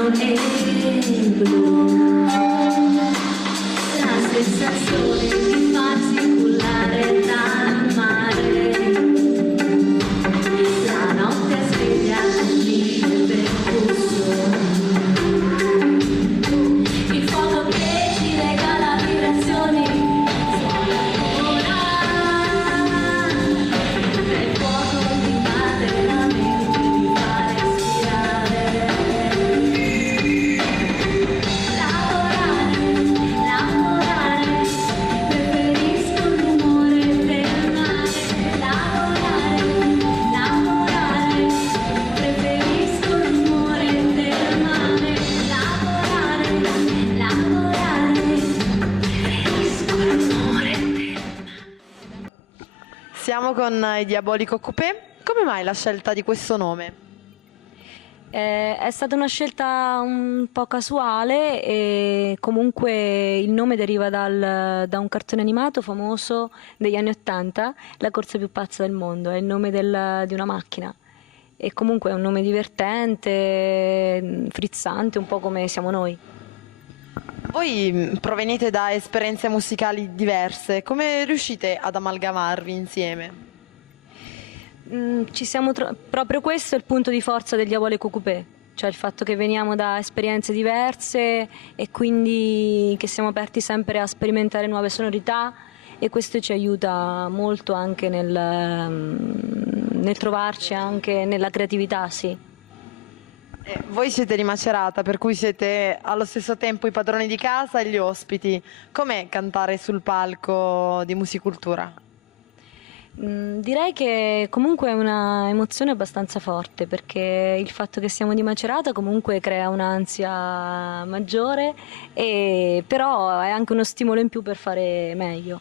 grano e blu, la sensazione di farsi cullare dal mare, la notte sveglia con mille percussioni, il fuoco che ci regala vibrazioni, suona ancora, è il fuoco di batte la mente, di fa respirare. Lavorare, preferisco il rumore del mare. Lavorare, preferisco il rumore del mare. Lavorare, preferisco il rumore del mare. Siamo con i Diabolico Coupé. Come mai la scelta di questo nome? È stata una scelta un po' casuale e comunque il nome deriva da un cartone animato famoso degli anni '80, La corsa più pazza del mondo, è il nome di una macchina e comunque è un nome divertente, frizzante, un po' come siamo noi. Voi provenite da esperienze musicali diverse, come riuscite ad amalgamarvi insieme? Proprio questo è il punto di forza del Diabolico Coupé, cioè il fatto che veniamo da esperienze diverse e quindi che siamo aperti sempre a sperimentare nuove sonorità e questo ci aiuta molto anche nel trovarci anche nella creatività, sì. Voi siete di Macerata, per cui siete allo stesso tempo i padroni di casa e gli ospiti. Com'è cantare sul palco di Musicultura? Direi che comunque è una emozione abbastanza forte perché il fatto che siamo di Macerata comunque crea un'ansia maggiore, però è anche uno stimolo in più per fare meglio.